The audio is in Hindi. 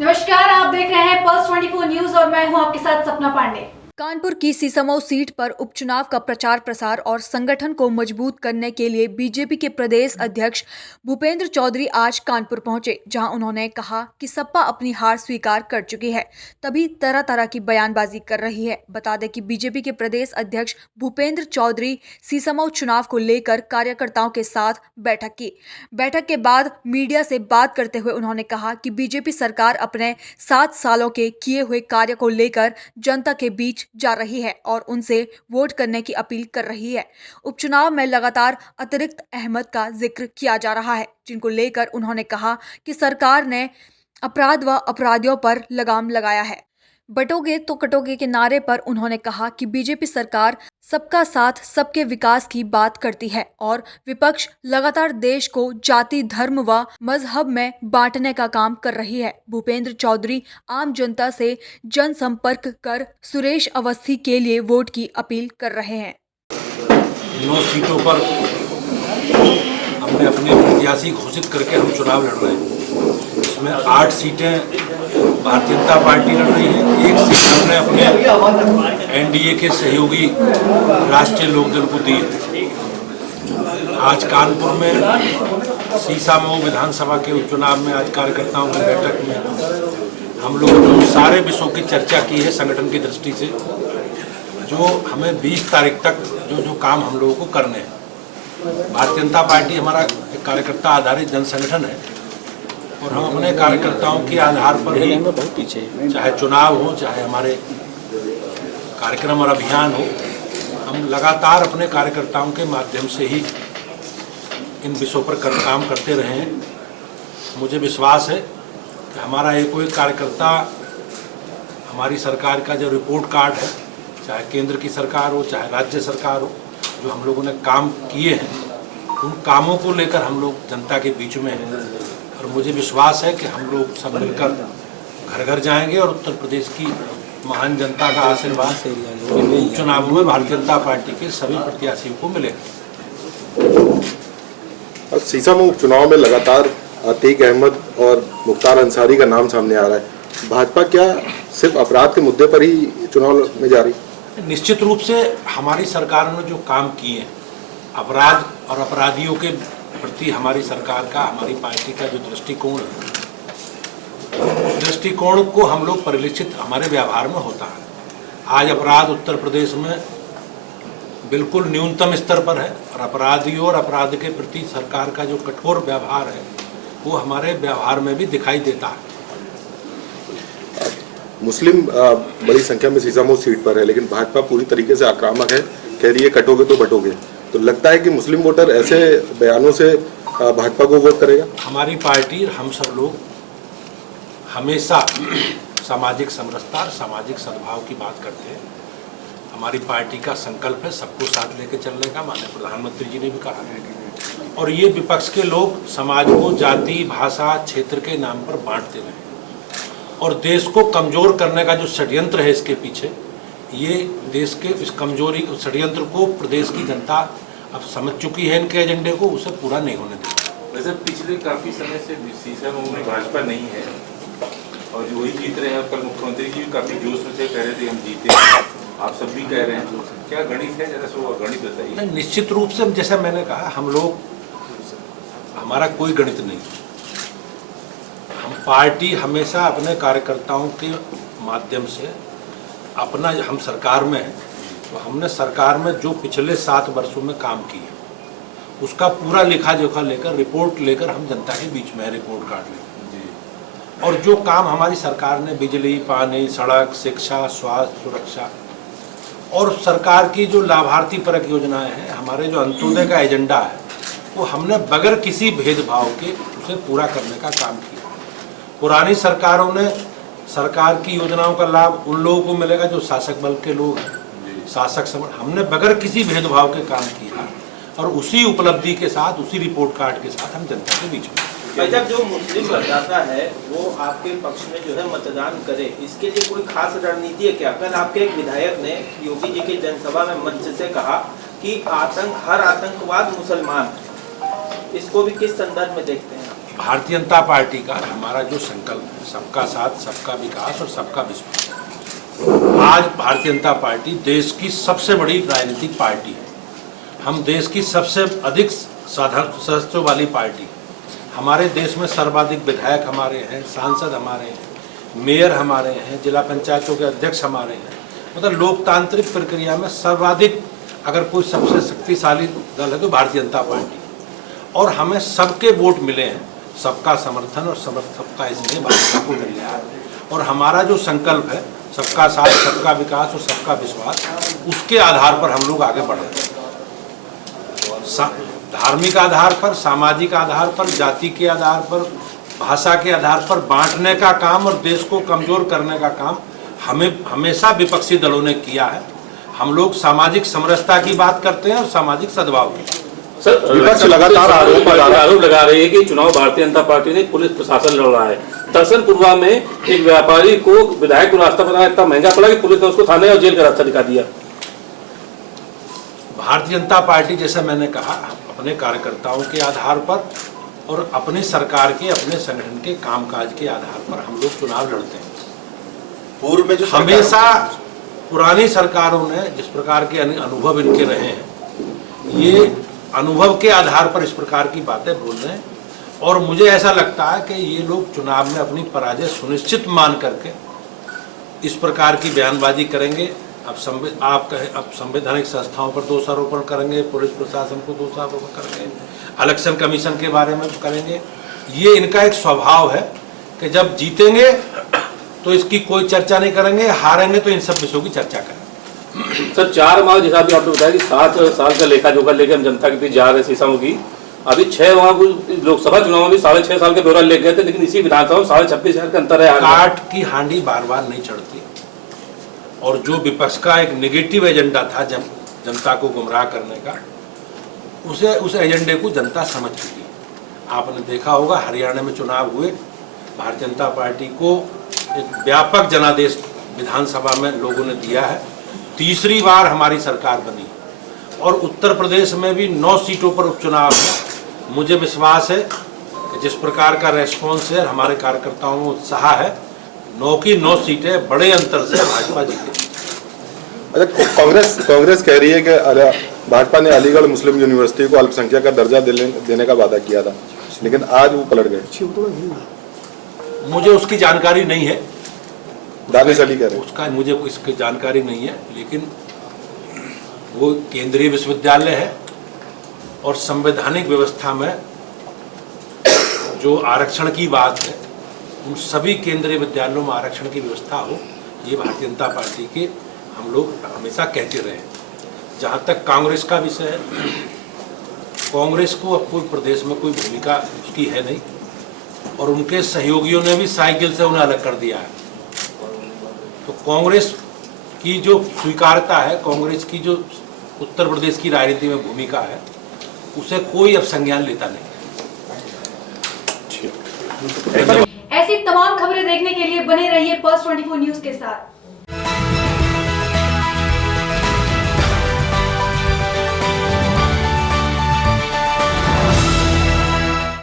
नमस्कार, आप देख रहे हैं पल्स 24 न्यूज और मैं हूं आपके साथ सपना पांडे। कानपुर की सीसामऊ सीट पर उपचुनाव का प्रचार प्रसार और संगठन को मजबूत करने के लिए बीजेपी के प्रदेश अध्यक्ष भूपेंद्र चौधरी आज कानपुर पहुंचे, जहां उन्होंने कहा कि सपा अपनी हार स्वीकार कर चुकी है, तभी तरह तरह की बयानबाजी कर रही है। बता दें कि बीजेपी के प्रदेश अध्यक्ष भूपेंद्र चौधरी सीसामऊ चुनाव को लेकर कार्यकर्ताओं के साथ बैठक की। बैठक के बाद मीडिया से बात करते हुए उन्होंने कहा कि बीजेपी सरकार अपने 7 सालों के किए हुए कार्य को लेकर जनता के बीच जा रही है और उनसे वोट करने की अपील कर रही है। उपचुनाव में लगातार अतिरिक्त अहमद का जिक्र किया जा रहा है, जिनको लेकर उन्होंने कहा कि सरकार ने अपराध व अपराधियों पर लगाम लगाया है। बटोगे तो कटोगे के नारे पर उन्होंने कहा कि बीजेपी सरकार सबका साथ सबके विकास की बात करती है और विपक्ष लगातार देश को जाति, धर्म व मजहब में बांटने का काम कर रही है। भूपेंद्र चौधरी आम जनता से जनसंपर्क कर सुरेश अवस्थी के लिए वोट की अपील कर रहे हैं। 9 सीटों पर हमने अपने प्रत्याशी घोषित करके हम चुनाव लड़ रहे हैं। इसमें 8 सीटें भारतीय जनता पार्टी लड़ रही है, 1 सीट हमने अपने एनडीए के सहयोगी राष्ट्रीय लोकदल को दी है। आज कानपुर में सीसामऊ विधानसभा के उपचुनाव में आज कार्यकर्ताओं की बैठक में हम लोगों ने सारे विषयों की चर्चा की है संगठन की दृष्टि से, जो हमें 20 तारीख तक जो काम हम लोगों को करने हैं। भारतीय जनता पार्टी हमारा एक कार्यकर्ता आधारित जन संगठन है और हम अपने कार्यकर्ताओं के आधार पर ही, चाहे चुनाव हो चाहे हमारे कार्यक्रम और अभियान हो, हम लगातार अपने कार्यकर्ताओं के माध्यम से ही इन विषयों पर काम करते रहे हैं। मुझे विश्वास है कि हमारा एक कोई कार्यकर्ता हमारी सरकार का जो रिपोर्ट कार्ड है, चाहे केंद्र की सरकार हो चाहे राज्य सरकार हो, जो हम लोगों ने काम किए हैं उन कामों को लेकर हम लोग जनता के बीच में हैं और मुझे विश्वास है कि हम लोग सब मिलकर घर घर जाएंगे और उत्तर प्रदेश की महान जनता का आशीर्वाद उपचुनाव में भारतीय जनता पार्टी के सभी प्रत्याशियों को मिलेगा। सीसामऊ उपचुनाव में लगातार अतीक अहमद और मुख्तार अंसारी का नाम सामने आ रहा है। भाजपा क्या सिर्फ अपराध के मुद्दे पर ही चुनाव में जा रही? निश्चित रूप से हमारी सरकार ने जो काम किए हैं, अपराध और अपराधियों के प्रति हमारी सरकार का, हमारी पार्टी का जो दृष्टिकोण है, उस दृष्टिकोण को हम लोग परिलक्षित हमारे व्यवहार में होता है। आज अपराध उत्तर प्रदेश में बिल्कुल न्यूनतम स्तर पर है और अपराधियों और अपराध के प्रति सरकार का जो कठोर व्यवहार है वो हमारे व्यवहार में भी दिखाई देता है। मुस्लिम बड़ी संख्या में सीसामऊ सीट पर है, लेकिन भाजपा पूरी तरीके से आक्रामक है, कह रही है कटोगे तो बटोगे। तो लगता है कि मुस्लिम वोटर ऐसे बयानों से भाजपा को वोट करेगा? हमारी पार्टी, हम सब लोग हमेशा सामाजिक समरसता और सामाजिक सद्भाव की बात करते हैं। हमारी पार्टी का संकल्प है सबको साथ लेकर चलने का, माननीय प्रधानमंत्री जी ने भी कहा है। और ये विपक्ष के लोग समाज को जाति, भाषा, क्षेत्र के नाम पर बांटते रहे और देश को कमजोर करने का जो षड्यंत्र है इसके पीछे, ये देश के इस कमजोरी षड्यंत्र को प्रदेश की जनता अब समझ चुकी है। इनके एजेंडे को उसे पूरा नहीं होने देगा। वैसे पिछले काफी समय से सीसामऊ में भाजपा नहीं है और जो ही जीत रहे हैं, कल मुख्यमंत्री जी भी काफी जोश में से कह रहे थे हम जीते, आप सब भी कह रहे हैं, क्या गणित है? जरा सो गणित बताइए। निश्चित रूप से जैसा मैंने कहा, हम लोग, हमारा कोई गणित नहीं, हम पार्टी हमेशा अपने कार्यकर्ताओं के माध्यम से अपना, हम सरकार में हैं तो हमने सरकार में जो पिछले 7 वर्षों में काम किए उसका पूरा लेखा जोखा लेकर, रिपोर्ट लेकर हम जनता के बीच में रिपोर्ट कार्ड लेकर, और जो काम हमारी सरकार ने बिजली, पानी, सड़क, शिक्षा, स्वास्थ्य, सुरक्षा और सरकार की जो लाभार्थी परक योजनाएं हैं, हमारे जो अंत्योदय का एजेंडा है, वो हमने बगैर किसी भेदभाव के उसे पूरा करने का काम किया। पुरानी सरकारों ने सरकार की योजनाओं का लाभ उन लोगों को मिलेगा जो शासक बल के लोग हैं, शासक समूह। हमने बगैर किसी भेदभाव के काम किया और उसी उपलब्धि के साथ, उसी रिपोर्ट कार्ड के साथ हम जनता के बीच में। जब जो मुस्लिम मतदाता है वो आपके पक्ष में जो है मतदान करे, इसके लिए कोई खास रणनीति है क्या? कल आपके एक विधायक ने योगी जी की जनसभा में मंच से कहा कि हर आतंकवाद मुसलमान, इसको भी किस संदर्भ में देखते हैं? भारतीय जनता पार्टी का हमारा जो संकल्प है, सबका साथ, सबका विकास और सबका विश्वास, आज भारतीय जनता पार्टी देश की सबसे बड़ी राजनीतिक पार्टी है। हम देश की सबसे अधिक सदस्यों वाली पार्टी है। हमारे देश में सर्वाधिक विधायक हमारे हैं, सांसद हमारे हैं, मेयर हमारे हैं, जिला पंचायतों के अध्यक्ष हमारे हैं। मतलब लोकतांत्रिक प्रक्रिया में सर्वाधिक अगर कोई सबसे शक्तिशाली दल है तो भारतीय जनता पार्टी। और हमें सबके वोट मिले हैं, सबका समर्थन और सबका इसलिए भाजपा को मिल रहा है। और हमारा जो संकल्प है, सबका साथ, सबका विकास और सबका विश्वास, उसके आधार पर हम लोग आगे बढ़ रहे हैं। धार्मिक आधार पर, सामाजिक आधार पर, जाति के आधार पर, भाषा के आधार पर बांटने का काम और देश को कमजोर करने का काम हमें हमेशा विपक्षी दलों ने किया है। हम लोग सामाजिक समरसता की बात करते हैं और सामाजिक सद्भाव की। सर, विपक्ष लगातार आरोप लगा रही है कि चुनाव भारतीय जनता पार्टी ने पुलिस प्रशासन लड़ रहा है। दरअसल पुलवा में एक व्यापारी को विधायक को रास्ता बताना इतना महंगा पड़ा कि पुलिस ने उसको थाने और जेल का रास्ता दिखा दिया। भारतीय जनता पार्टी, जैसे मैंने कहा, अपने कार्यकर्ताओं के आधार पर और अपनी सरकार के, अपने संगठन के कामकाज के आधार पर हम लोग चुनाव लड़ते हैं। पूर्व में जो हमेशा पुरानी सरकारों ने जिस प्रकार के अनुभव इनके रहे हैं, ये अनुभव के आधार पर इस प्रकार की बातें बोल रहे हैं। और मुझे ऐसा लगता है कि ये लोग चुनाव में अपनी पराजय सुनिश्चित मान करके इस प्रकार की बयानबाजी करेंगे। अब संवैधानिक संस्थाओं पर दोषारोपण करेंगे, पुलिस प्रशासन को दोषारोपण करेंगे, इलेक्शन कमीशन के बारे में करेंगे। ये इनका एक स्वभाव है कि जब जीतेंगे तो इसकी कोई चर्चा नहीं करेंगे, हारेंगे तो इन सब विषयों की चर्चा करेंगे। सर, 4 माह जैसा भी आपने बताया कि 7 साल का लेखा जोखा लेकर हम जनता के बीच जा रहे शीशम की। अभी 6 माह लोकसभा चुनाव में भी 6.5 साल के ब्यौरा ले गए थे, लेकिन इसी विधानसभा में 26,500 का अंतर है। काट की हांडी बार बार नहीं चढ़ती। और जो विपक्ष का एक नेगेटिव एजेंडा था जनता को गुमराह करने का, उस एजेंडे को जनता समझ चुकी है। आपने देखा होगा हरियाणा में चुनाव हुए, भारतीय जनता पार्टी को एक व्यापक जनादेश विधानसभा में लोगों ने दिया है। तीसरी बार हमारी सरकार बनी और उत्तर प्रदेश में भी 9 सीटों पर उपचुनाव है। मुझे विश्वास है कि जिस प्रकार का रेस्पॉन्स है, हमारे कार्यकर्ताओं में उत्साह है, 9 की 9 सीटें बड़े अंतर से भाजपा जीतेगी। अच्छा, कांग्रेस कह रही है कि भाजपा ने अलीगढ़ मुस्लिम यूनिवर्सिटी को अल्पसंख्यक का दर्जा देने का वादा किया था, लेकिन आज वो पलट गए। मुझे उसकी जानकारी नहीं है, दानिश अली कह रहे हैं। उसका मुझे इसकी जानकारी नहीं है, लेकिन वो केंद्रीय विश्वविद्यालय है और संवैधानिक व्यवस्था में जो आरक्षण की बात है, उन सभी केंद्रीय विद्यालयों में आरक्षण की व्यवस्था हो, ये भारतीय जनता पार्टी के हम लोग हमेशा कहते रहे। जहाँ तक कांग्रेस का विषय है, कांग्रेस को अब कोई प्रदेश में कोई भूमिका उसकी है नहीं और उनके सहयोगियों ने भी साइकिल से उन्हें अलग कर दिया है। तो कांग्रेस की जो स्वीकारता है, कांग्रेस की जो उत्तर प्रदेश की राजनीति में भूमिका है, उसे कोई अब संज्ञान लेता नहीं। ऐसी तमाम खबरें देखने के लिए बने रहिए पल्स 24 न्यूज के साथ।